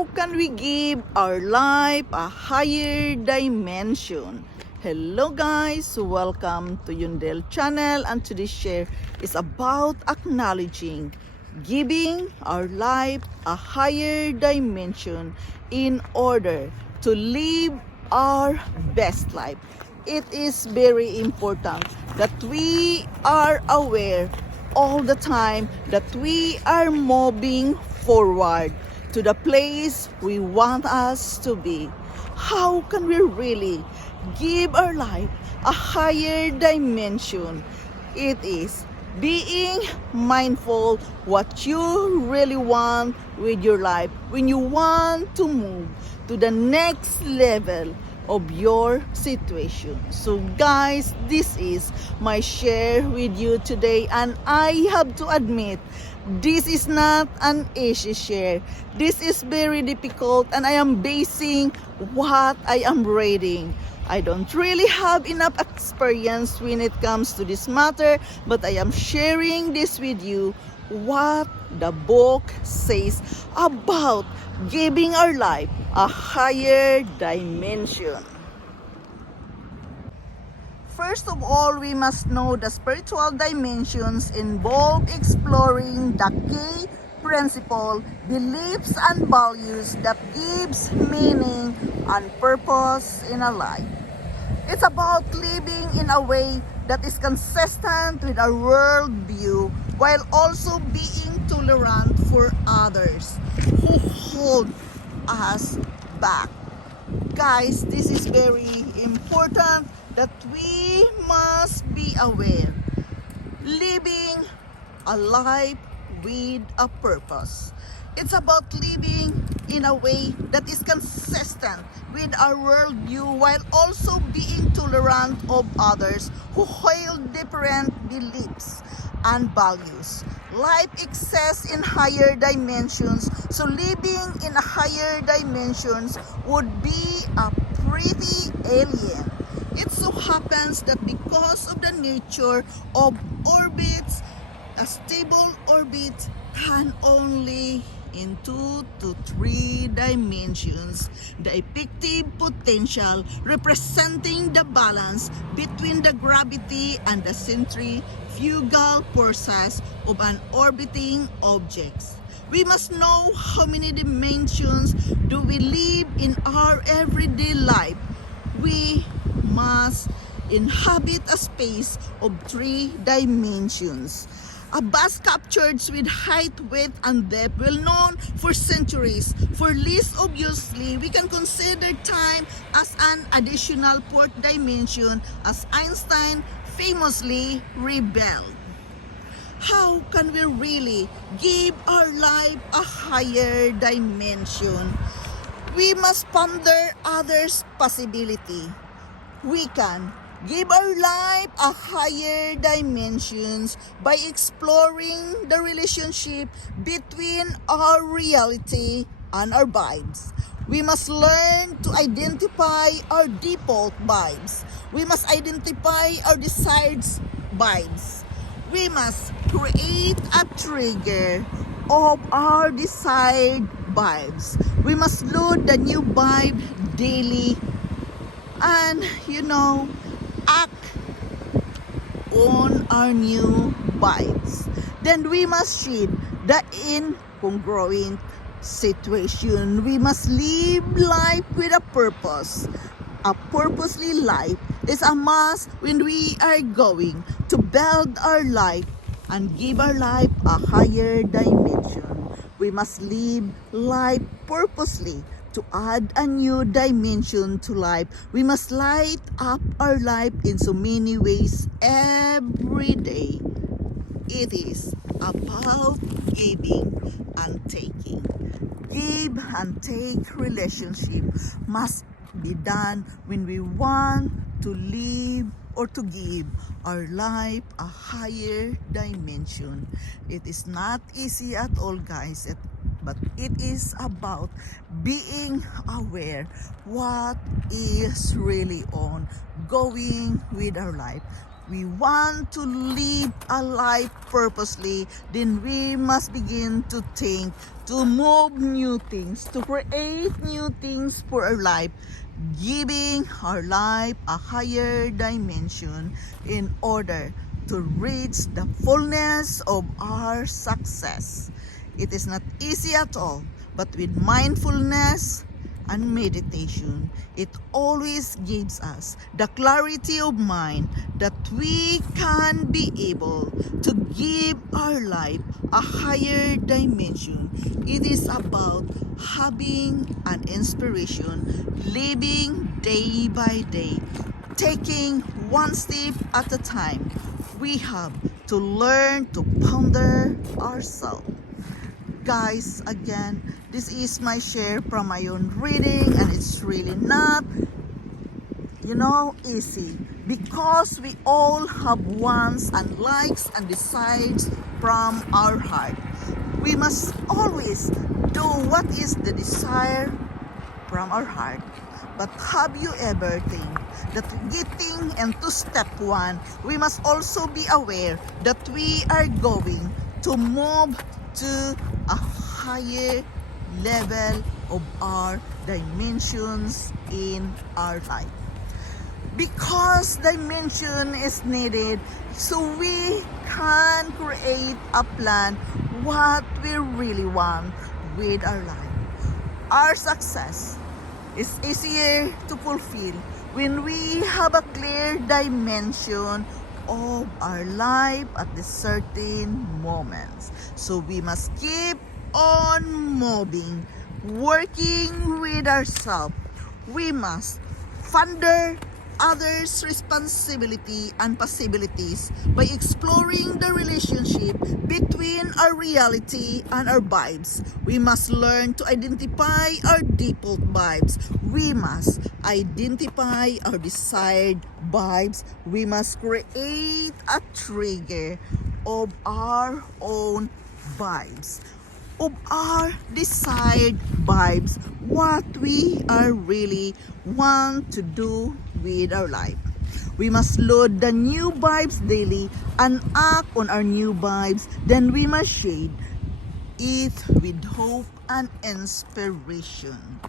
How can we give our life a higher dimension? Hello guys, welcome to Yundel channel, and today's share is about acknowledging giving our life a higher dimension in order to live our best life. It is very important that we are aware all the time that we are moving forward to the place we want us to be. How can we really give our life a higher dimension? It is being mindful what you really want with your life when you want to move to the next level of your situation. So guys, this is my share with you today, and I have to admit this is not an easy share. This is very difficult, and I am basing what I am reading. I don't really have enough experience when it comes to this matter, but I am sharing this with you what the book says about giving our life a higher dimension. First of all, we must know the spiritual dimensions involve exploring the key principle, beliefs, and values that gives meaning and purpose in a life. It's about living in a way that is consistent with our worldview while also being tolerant for others who hold us back. Guys, this is very important that we must be aware. Living a life with a purpose. It's about living in a way that is consistent with our worldview while also being tolerant of others who hold different beliefs and values. Life exists in higher dimensions, so living in a higher dimensions would be a pretty alien. It so happens that because of the nature of orbits, a stable orbit can only in 2 to 3 dimensions. The effective potential representing the balance between the gravity and the centrifugal forces of an orbiting object. We must know how many dimensions do we live in our everyday life. We must inhabit a space of 3 dimensions. A bus captured with height, width, and depth, well known for centuries. For least obviously, we can consider time as an additional 4th dimension, as Einstein famously rebelled. How can we really give our life a higher dimension? We must ponder others' possibility. We can give our life a higher dimensions by exploring the relationship between our reality and our vibes. We must learn to identify our default vibes. We must identify our desired vibes. We must create a trigger of our desired vibes. We must load the new vibe daily and act on our new vibes. Then we must shed the incongruent situation. We must live life with a purpose. A purposely life is a must when we are going to build our life and give our life a higher dimension. We must live life purposely to add a new dimension to life. We must light up our life in so many ways every day. It is about giving and taking. Give and take relationship must be done when we want to live or to give our life a higher dimension. It is not easy at all, guys, but it is about being aware what is really on going with our life. we want to live a life purposely, then we must begin to think, to move new things, to create new things for our life, giving our life a higher dimension in order to reach the fullness of our success. It is not easy at all, but with mindfulness and meditation, it always gives us the clarity of mind that we can be able to give our life a higher dimension. It is about having an inspiration, living day by day, taking one step at a time. We have to learn to ponder ourselves. Guys, again, this is my share from my own reading, and it's really not, easy, because we all have wants and likes and desires from our heart. We must always do what is the desire from our heart. But have you ever think that getting into step 1, we must also be aware that we are going to move to a higher level of our dimensions in our life. Because dimension is needed so we can create a plan what we really want with our life. Our success is easier to fulfill when we have a clear dimension of our life at the certain moments. So we must keep on moving, working with ourselves. We must ponder others' responsibility and possibilities by exploring the relationship between our reality and our vibes. We must learn to identify our default vibes. We must identify our desired vibes. We must create a trigger of our own vibes, of our desired vibes, what we are really want to do with our life. We must load the new vibes daily and act on our new vibes. Then we must shade it with hope and inspiration.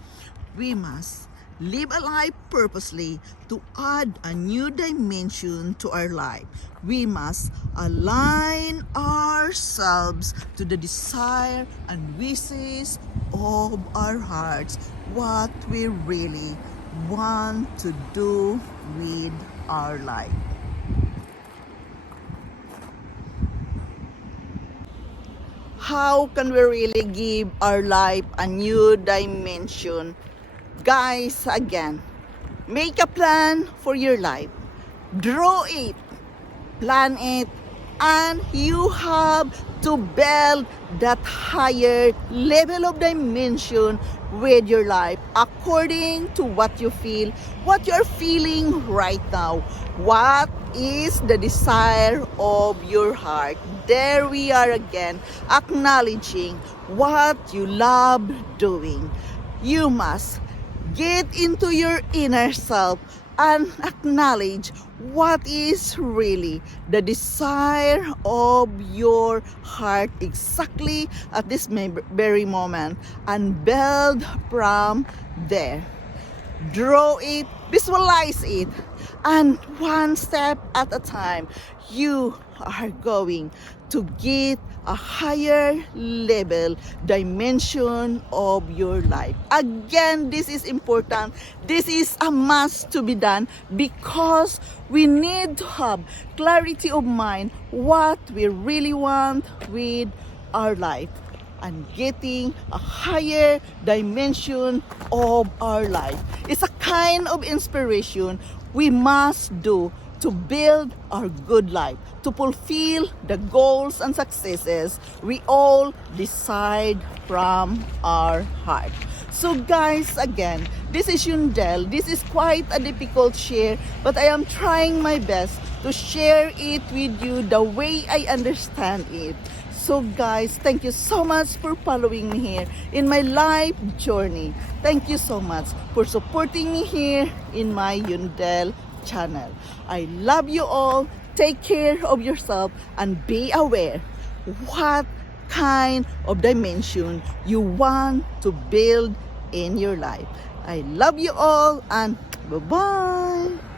We must live a life purposely to add a new dimension to our life. We must align ourselves to the desire and wishes of our hearts, what we really want to do with our life. How can we really give our life a new dimension? Guys, again, make a plan for your life. Draw it, plan it, and you have to build that higher level of dimension with your life according to what you feel, what you're feeling right now. What is the desire of your heart? There we are again, acknowledging what you love doing. You must get into your inner self and acknowledge what is really the desire of your heart exactly at this very moment, and build from there. Draw it, visualize it, and one step at a time, you are going to get a higher level dimension of your life. Again, this is important. This is a must to be done because we need to have clarity of mind what we really want with our life and getting a higher dimension of our life. It's a kind of inspiration we must do to build our good life, to fulfill the goals and successes we all decide from our heart. So guys, again, this is Yundel. This is quite a difficult share, but I am trying my best to share it with you the way I understand it. So guys, thank you so much for following me here in my life journey. Thank you so much for supporting me here in my Yundel channel. I love you all. take care of yourself and be aware what kind of dimension you want to build in your life. I love you all and bye-bye.